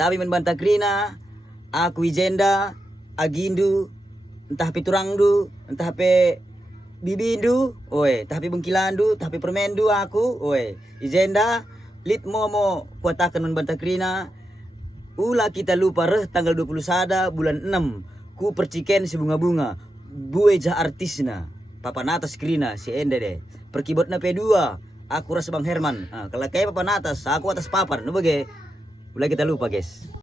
Tapi membantah Krina, aku Ijenda, Agindu, entah piturangdu, entah pe bibindu, oi, tapi bengkilandu, tapi permendu aku, oi. Ijenda, lit momo kuatakan membantah Krina. Ula kita lupa tanggal 21 bulan 6. Ku perciken si bunga-bunga. Bueja artisna. Papanatas Krina si ende deh. Perkibotna P2. Aku rasa Bang Herman. Kalau kayak papanatas, aku atas papan. Nu bage. Ulah kita lupa, guys.